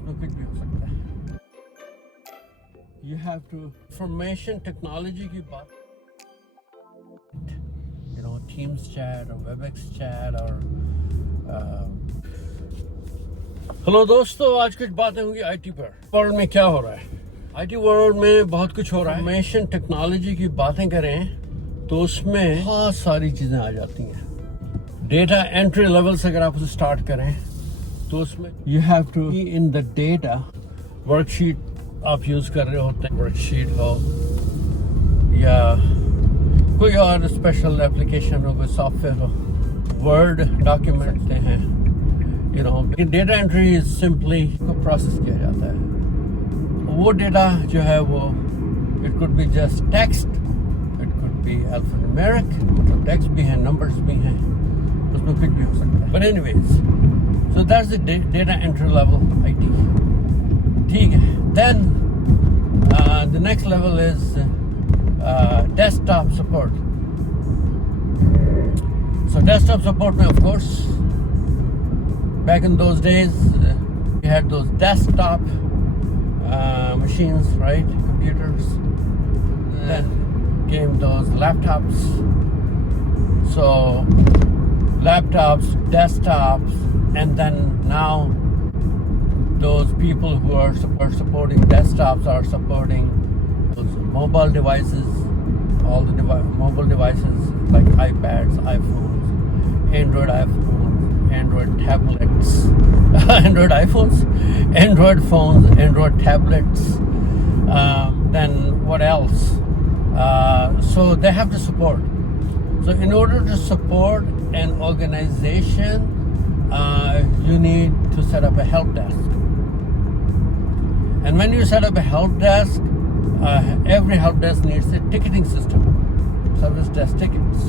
उसमें कुछ भी हो सकता है. You have to information technology की बात, Teams chat or WebEx chat or hello दोस्तों, आज कुछ बातें होंगी आईटी पर. वर्ल्ड में क्या हो रहा है? आईटी वर्ल्ड में बहुत कुछ हो रहा है. इंफॉर्मेशन टेक्नोलॉजी की बातें करें तो उसमें बहुत सारी चीजें आ जाती हैं. डेटा एंट्री लेवल से अगर आप उसे स्टार्ट करें तो उसमें you have to be in the data. Worksheet आप यूज कर रहे होते हैं, वर्कशीट हो या कोई और स्पेशल एप्लीकेशन हो, कोई सॉफ्टवेयर हो, वर्ड डॉक्यूमेंट हैं, डेटा एंट्री इज सिंपली को प्रोसेस किया जाता है. वो डेटा जो है वो it could be just text, it could be alphanumeric, तो टेक्स्ट भी है, नंबर्स भी हैं, उसमें कुछ भी हो सकता है. But anyways, so that's the data entry level IT. ठीक है. Then the next level is desktop support. So desktop support mein, of course, back in those days we had those desktop machines, right, computers. Then came those laptops. So laptops, desktops, and then now those people who are supporting desktops are supporting mobile devices, all the mobile devices like iPads, iPhones, Android iPhones, Android tablets, Android iPhones, Android phones, Android tablets. Then what else? So they have to support. So in order to support an organization, you need to set up a help desk. And when you set up a help desk, every help desk needs a ticketing system, service desk tickets.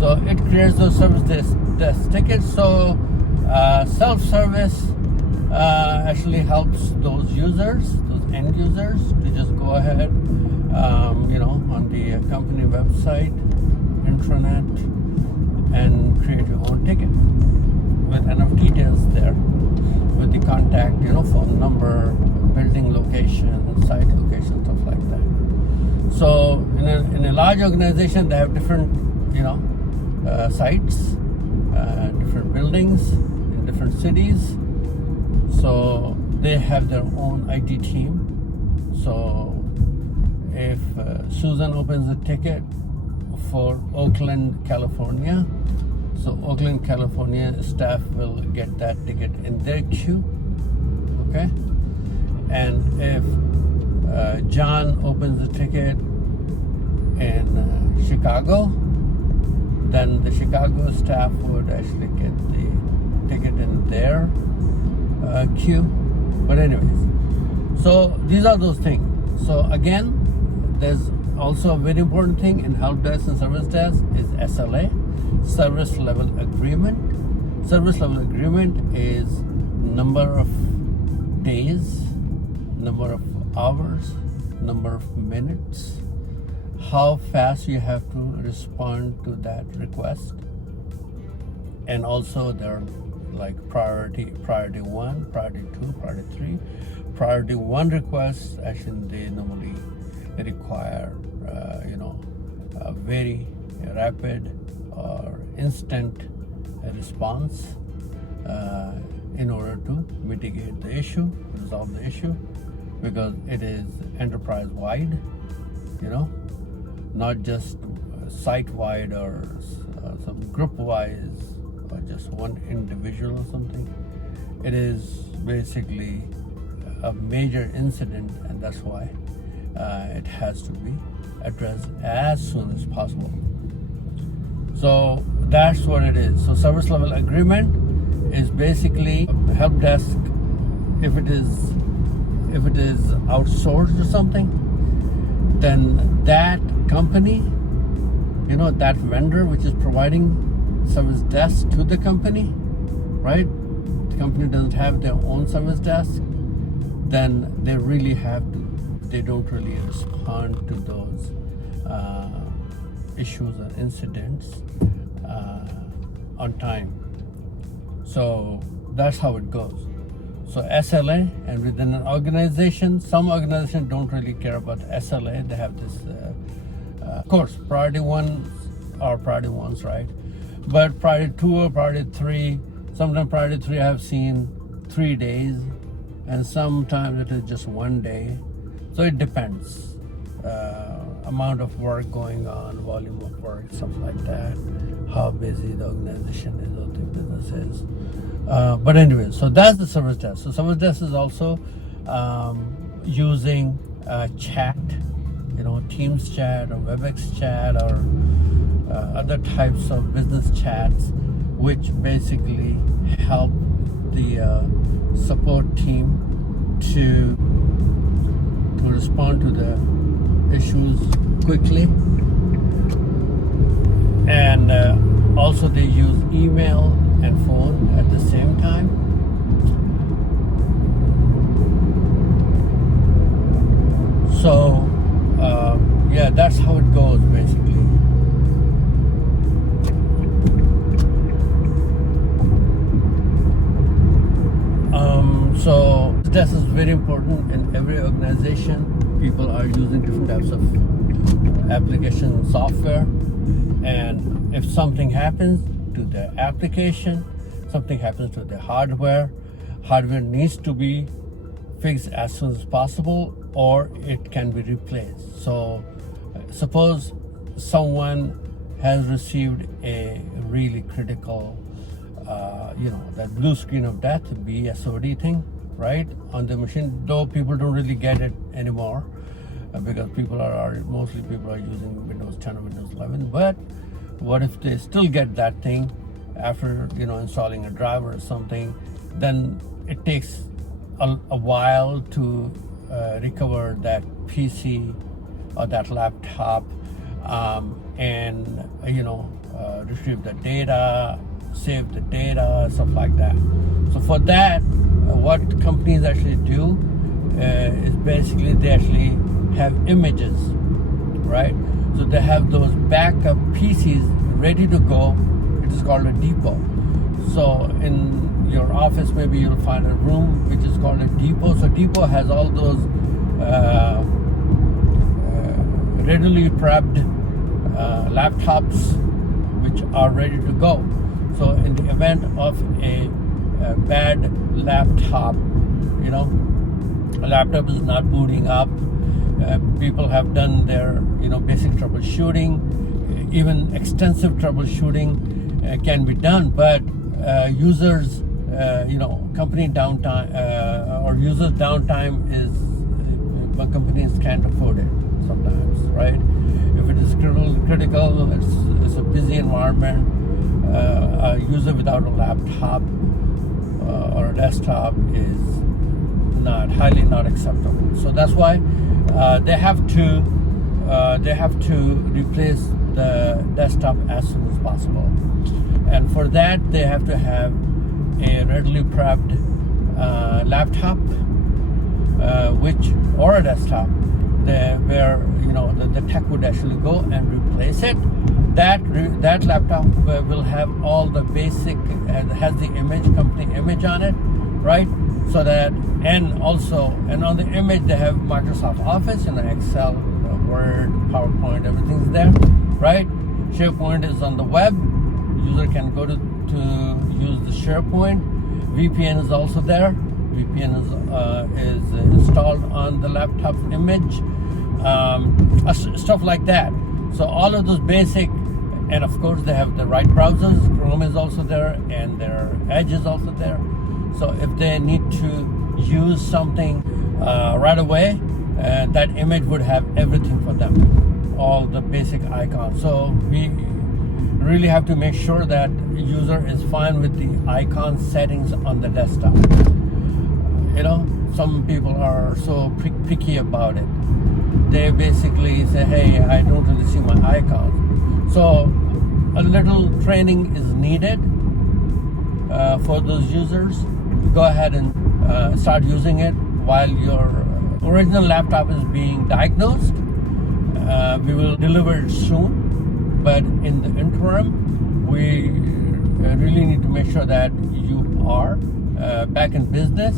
So it creates those service desk tickets. So self-service actually helps those users, those end users, to just go ahead, on the company website, intranet, and create your own ticket with enough details there, with the contact, phone number, building location, site location, stuff like that. So in a large organization, they have different, sites, different buildings in different cities. So they have their own IT team. So if Susan opens a ticket for Oakland, California, so Oakland, California staff will get that ticket in their queue, okay? And if John opens the ticket in Chicago, then the Chicago staff would actually get the ticket in their queue. But anyways, so these are those things. So again, there's also a very important thing in help desk and service desk is SLA, service level agreement. Service level agreement is number of days, number of hours, number of minutes, how fast you have to respond to that request. And also there are like priority 1, priority 2, priority 3. Priority 1 requests, actually they normally require a very rapid or instant response in order to mitigate the issue, resolve the issue, because it is enterprise-wide, not just site-wide or some group-wise or just one individual or something. It is basically a major incident, and that's why it has to be addressed as soon as possible. So that's what it is. So service level agreement is basically help desk. If it is outsourced or something, then that company, that vendor which is providing service desk to the company, right? The company doesn't have their own service desk, then they don't really respond to those issues or incidents on time. So that's how it goes. So SLA, and within an organization, some organizations don't really care about SLA. They have this, of course, priority ones are priority ones, right? But priority 2 or priority 3, sometimes priority 3 I have seen 3 days, and sometimes it is just 1 day. So it depends. Amount of work going on, volume of work, stuff like that, how busy the organization is or the business is. But anyway, so that's the service desk. So service desk is also using chat, Teams chat or WebEx chat or other types of business chats, which basically help the support team to respond to the issues quickly. And also they use email and phone at the same time. So yeah, that's how it goes basically. So this is very important in every organization. People are using different types of application software, and if something happens to the application, something happens to the hardware needs to be fixed as soon as possible, or it can be replaced. So suppose someone has received a really critical that blue screen of death, BSOD thing, right, on the machine, though people don't really get it anymore because mostly people are using Windows 10 or Windows 11. But what if they still get that thing after installing a driver or something? Then it takes a while to recover that PC or that laptop and retrieve the data, save the data, stuff like that. So for that, what companies actually do is basically they actually have images, right? So they have those backup PCs ready to go. It is called a depot. So in your office, maybe you'll find a room which is called a depot. So depot has all those readily prepped laptops which are ready to go. So in the event of a bad laptop, a laptop is not booting up, people have done their basic troubleshooting, even extensive troubleshooting can be done, but users company downtime or users downtime is companies can't afford it sometimes, right? If it is critical, it's a busy environment. A user without a laptop or a desktop is highly not acceptable. So that's why they have to replace the desktop as soon as possible, and for that they have to have a readily prepped laptop, or a desktop, where the tech would actually go and replace it. That laptop will have all the basic, has the company image on it, right? So that, and on the image they have Microsoft Office, Excel, Word, PowerPoint, everything's there, right? SharePoint is on the web. User can go to use the SharePoint. VPN is also there. VPN is installed on the laptop image, stuff like that. So all of those basic, and of course they have the right browsers. Chrome is also there, and their Edge is also there. So if they need to use something right away, that image would have everything for them, all the basic icons. So we really have to make sure that the user is fine with the icon settings on the desktop. Some people are so picky about it. They basically say, hey, I don't really see my icons. So a little training is needed for those users. Go ahead and start using it while your original laptop is being diagnosed. We will deliver it soon, but in the interim, we really need to make sure that you are back in business,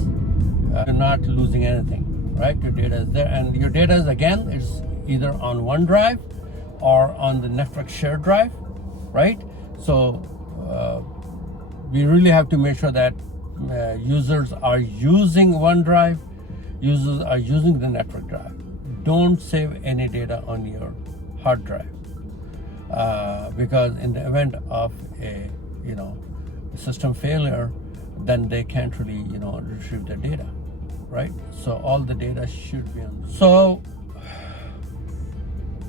you're not losing anything, right? Your data is there, and your data is either on OneDrive or on the network shared drive, right? So we really have to make sure that users are using OneDrive, users are using the network drive. Don't save any data on your hard drive, because in the event of a system failure, then they can't really retrieve the data, right? So all the data should be on. So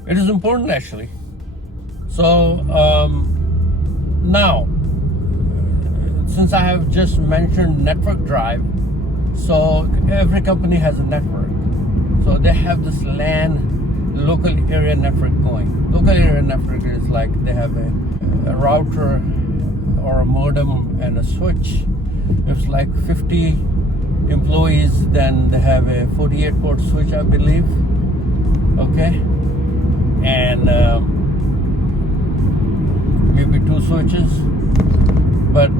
it is important actually. So now, since I have just mentioned network drive, so every company has a network. So they have this LAN, local area network going. Local area network is like they have a router or a modem and a switch. If it's like 50 employees, then they have a 48 port switch, I believe. Okay, and maybe 2 switches, but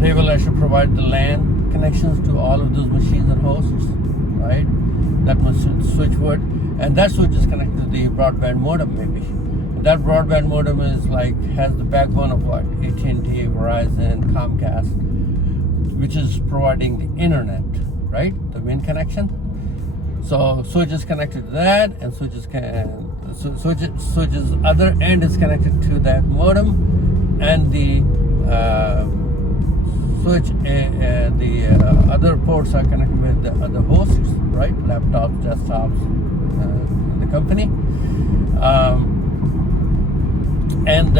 they will actually provide the LAN connections to all of those machines and hosts, right? That switch would, and that switch is connected to the broadband modem maybe. That broadband modem is has the backbone of what? AT&T, Verizon, Comcast, which is providing the internet, right? The main connection. So switch is connected to that, and switches other end is connected to that modem, and the other ports are connected with the other hosts, right? Laptops, desktops, in the company. And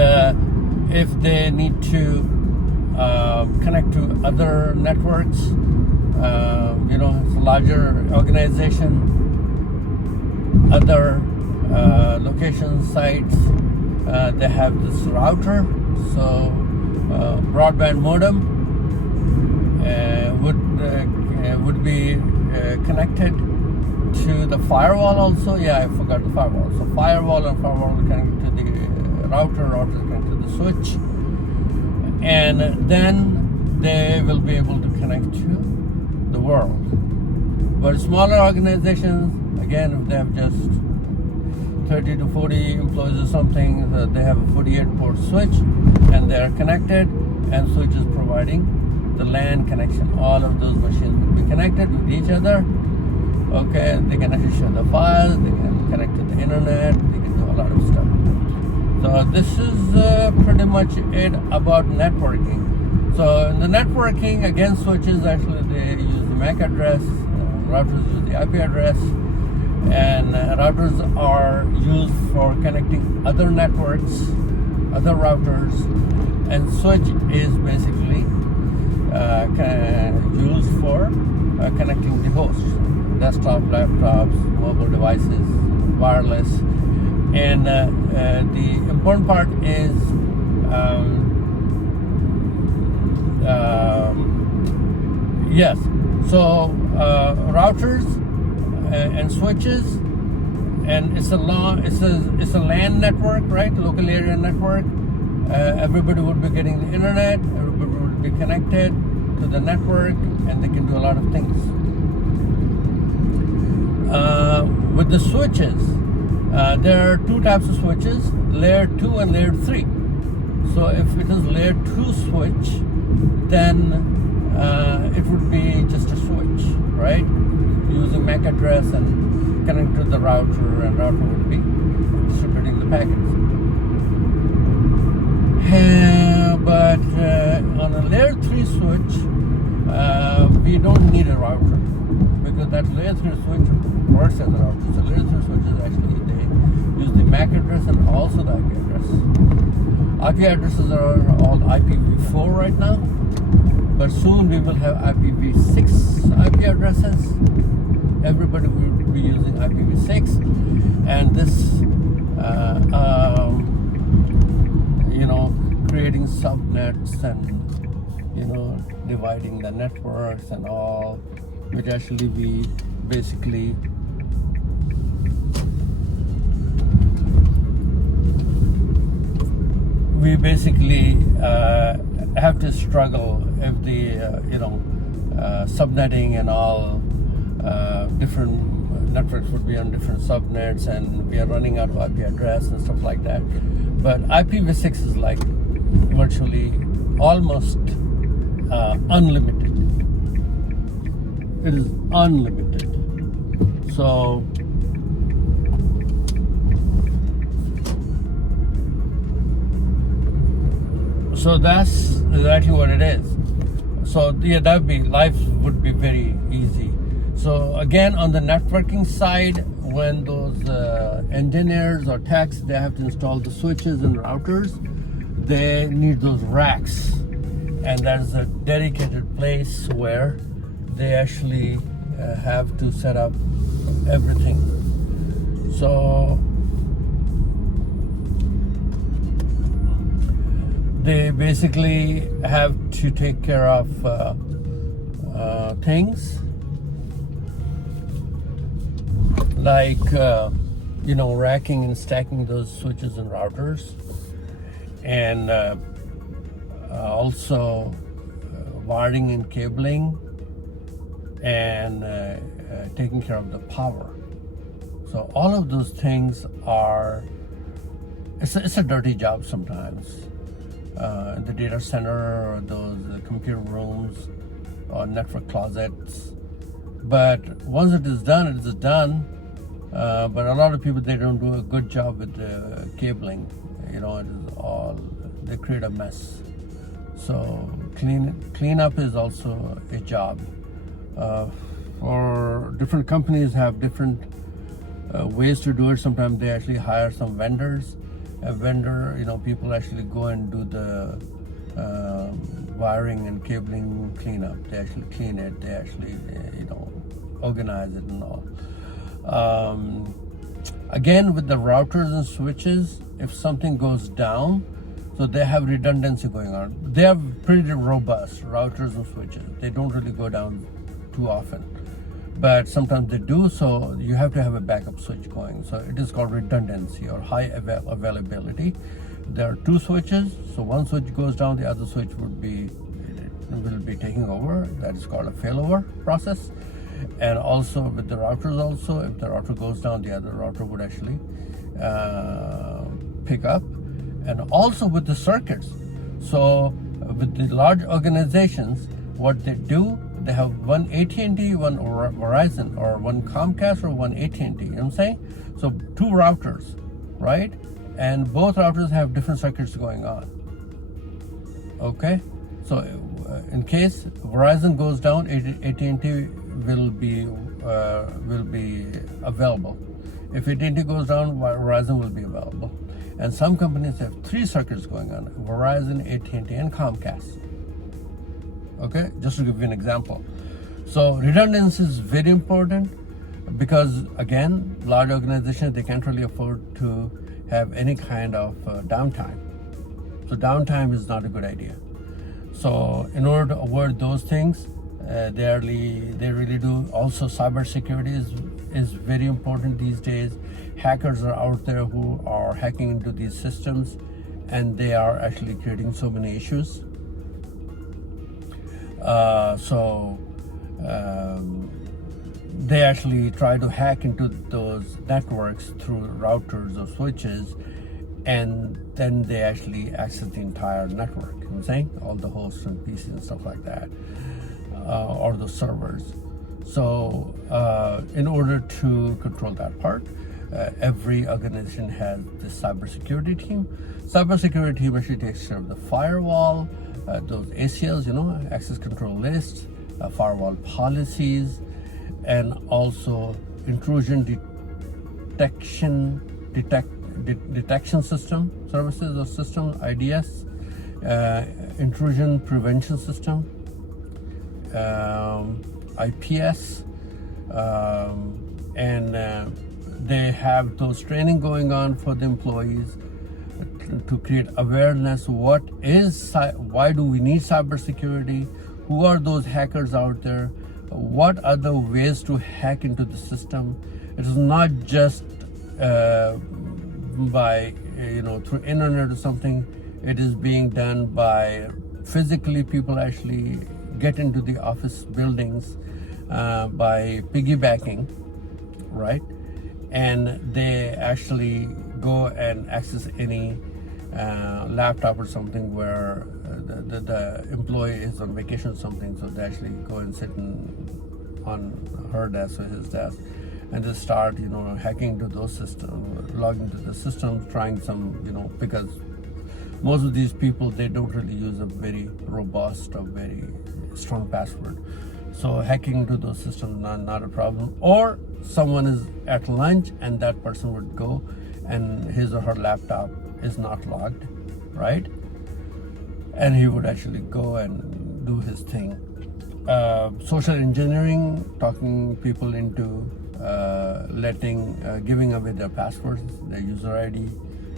if they need to connect to other networks, it's a larger organization, other location sites, they have this router. So broadband modem would be connected to the firewall also. Yeah, I forgot the firewall. So firewall and firewall will connect to the router is connected to the switch, and then they will be able to connect to the world. But smaller organizations, again, if they have just 30 to 40 employees or something, they have a 48 port switch, and they are connected, and switch is providing the LAN connection. All of those machines will be connected with each other. Okay, they can actually share the files, they can connect to the internet, they can do a lot of stuff. So this is pretty much it about networking. So in the networking, again, switches actually they use the MAC address, routers use the IP address, and routers are used for connecting other networks, other routers, and switch is basically used for connecting the hosts, desktop, laptops, mobile devices, wireless. And the important part is yes. So routers and switches, and it's a LAN network, right? Local area network. Everybody would be getting the internet. Everybody would be connected to the network, and they can do a lot of things. With the switches, there are 2 types of switches: layer 2 and layer 3. So if it is layer 2 switch, then it would be just a switch, right? Using MAC address and connect to the router, and router would be distributing the packets. But on a layer 3 switch, we don't need a router, because that layer 3 switch works as a router. So layer 3 switches actually they use the MAC address and also the IP address. IP addresses are all IPv4 right now, but soon we will have IPv6 IP addresses. Everybody will be using IPv6, and this creating subnets and dividing the networks and all, which actually we basically have to struggle subnetting and all, different networks would be on different subnets, and we are running out of IP address and stuff like that. But IPv6 is like virtually almost unlimited. It is unlimited. So that's exactly what it is. So yeah, life would be very easy. So again, on the networking side, when those engineers or techs, they have to install the switches and routers, they need those racks, and there's a dedicated place where they actually have to set up everything. So they basically have to take care of things like racking and stacking those switches and routers, and also wiring and cabling, and taking care of the power. So all of those things it's a dirty job sometimes. In the data center, or those computer rooms, or network closets. But once it is done, it is done. But a lot of people, they don't do a good job with the cabling. It is all, they create a mess. So cleanup is also a job. For different companies have different ways to do it. Sometimes they actually hire some vendors. A vendor, people actually go and do the wiring and cabling cleanup. They actually clean it. They actually, organize it and all. Again, with the routers and switches, if something goes down, so they have redundancy going on. They are pretty robust, routers and switches. They don't really go down too often, but sometimes they do, so you have to have a backup switch going. So it is called redundancy or high availability. There are two switches, so one switch goes down, the other switch will be taking over. That is called a failover process. And also with the routers, also if the router goes down, the other router would actually pick up. And also with the circuits. So with the large organizations, what they do, they have one AT&T, one Verizon, or one Comcast, or one AT&T. You know what I'm saying? So two routers, right? And both routers have different circuits going on. Okay? So in case Verizon goes down, AT&T will be available. If AT&T goes down, Verizon will be available. And some companies have three circuits going on: Verizon, AT&T, and Comcast. Okay, just to give you an example. So redundancy is very important, because again, large organizations, they can't really afford to have any kind of downtime. So downtime is not a good idea. So in order to avoid those things, they really do. Also, cybersecurity is very important these days. Hackers are out there who are hacking into these systems, and they are actually creating so many issues. They actually try to hack into those networks through routers or switches, and then they actually access the entire network. You know what I'm saying? All the hosts and PCs and stuff like that, or the servers. So in order to control that part, every organization has the cybersecurity team. Cybersecurity team actually takes care of the firewall, those ACLs, access control lists, firewall policies, and also intrusion detection system services or system, IDS, intrusion prevention system, IPS, and they have those training going on for the employees to create awareness. Why do we need cybersecurity? Who are those hackers out there? What are the ways to hack into the system? It is not just by through internet or something. It is being done by physically people actually get into the office buildings by piggybacking, right? And they actually go and access any laptop or something where the employee is on vacation or something, so they actually go and sit on her desk or his desk and just start, hacking into those systems, logging into the systems, trying some, because most of these people, they don't really use a very robust or very strong password. So hacking into those systems not a problem. Or someone is at lunch and that person would go and his or her laptop is not logged, right? And he would actually go and do his thing. Social engineering, talking people into giving away their passwords, their user ID,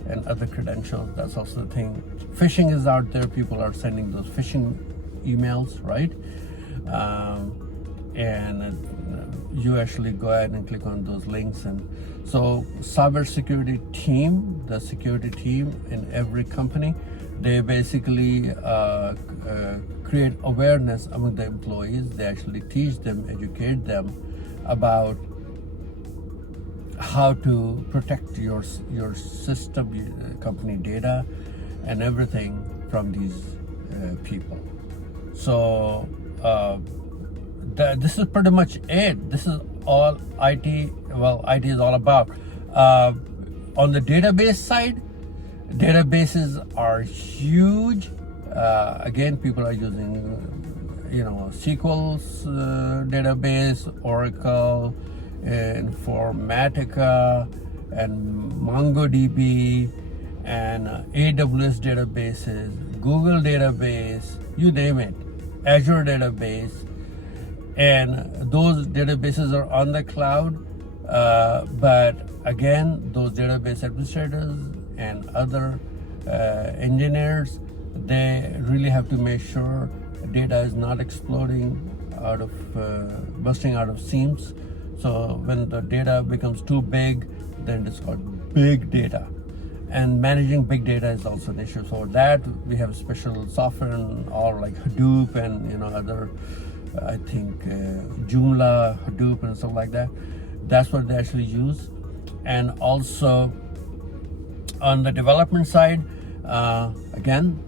and other credentials. That's also the thing. Phishing is out there. People are sending those phishing emails, right? And you actually go ahead and click on those links. And so cybersecurity team, the security team in every company, they basically create awareness among the employees. They actually teach them, educate them about how to protect your system, company data, and everything from these people. So this is pretty much it. This is all IT. Well, IT is all about. On the database side, databases are huge. Again, people are using, SQL's database, Oracle, Informatica, and MongoDB, and AWS databases, Google database, you name it, Azure database, and those databases are on the cloud. But again, those database administrators and other engineers, they really have to make sure data is not exploding out of busting out of seams. So when the data becomes too big, then it's called big data. And managing big data is also an issue. So that we have special software and all like Hadoop and other, I think Joomla, Hadoop and stuff like that. That's what they actually use. And also on the development side, again,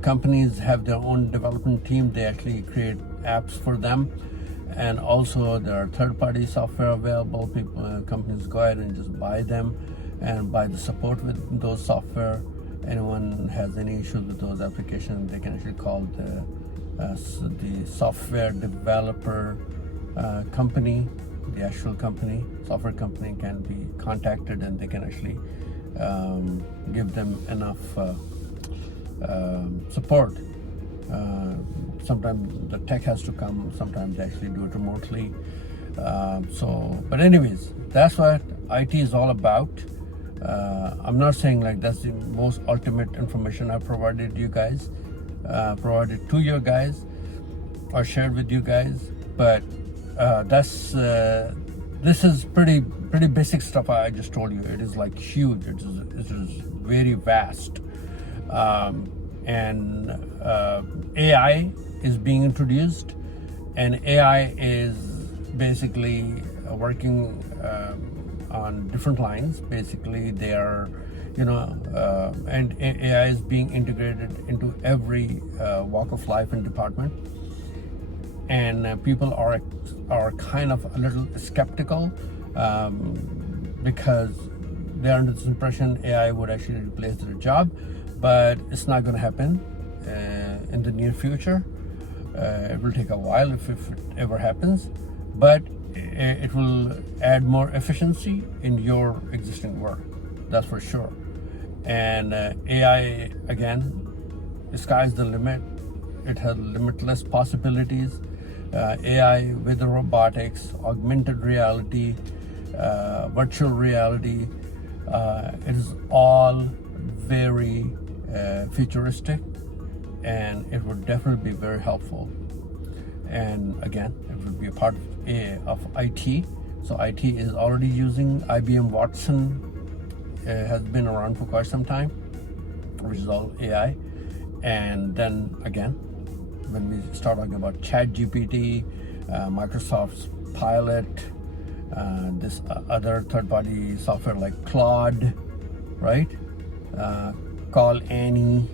companies have their own development team. They actually create apps for them. And also there are third-party software available. Companies go ahead and just buy them and buy the support with those software. Anyone has any issues with those applications, they can actually call the software developer company, the actual company, software company can be contacted, and they can actually give them enough support. Sometimes the tech has to come, sometimes they actually do it remotely. But anyways, that's what IT is all about. I'm not saying like that's the most ultimate information I provided you guys, provided to you guys or shared with you guys, but this is pretty basic stuff I just told you. It is like huge. It is very vast. And AI is being introduced, and AI is basically working on different lines. Basically, they are, and AI is being integrated into every walk of life and department. And people are kind of a little skeptical because they're under this impression AI would actually replace their job, but it's not going to happen in the near future. It will take a while if it ever happens, but it will add more efficiency in your existing work, that's for sure. And AI, again, the sky's the limit. It has limitless possibilities. AI with the robotics, augmented reality, virtual reality, it is all very futuristic, and it would definitely be very helpful. And again, it would be a part of IT. So IT is already using IBM Watson, has been around for quite some time, which is all AI. And then again, when we start talking about ChatGPT, Microsoft's Pilot, this other third-party software like Claude, right? Call Annie,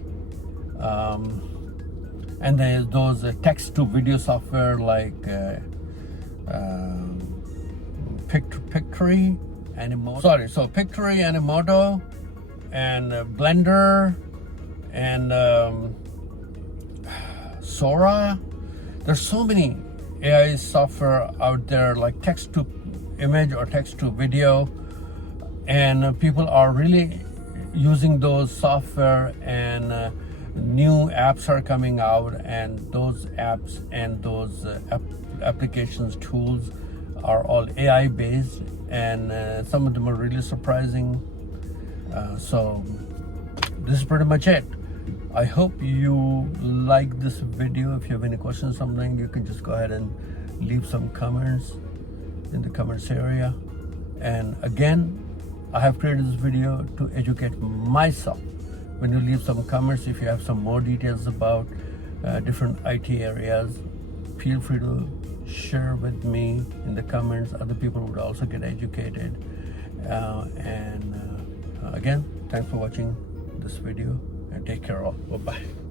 and there's those text-to-video software like Pictory, Animoto. So Pictory, Animoto, and Blender, and Sora. There's so many AI software out there, like text to image or text to video, and people are really using those software, and new apps are coming out, and those apps and those applications, tools are all AI based, and some of them are really surprising. So this is pretty much it. I hope you like this video. If you have any questions or something, you can just go ahead and leave some comments in the comments area. And again, I have created this video to educate myself. When you leave some comments, if you have some more details about different IT areas, feel free to share with me in the comments. Other people would also get educated. Again, thanks for watching this video, and take care all. Bye-bye.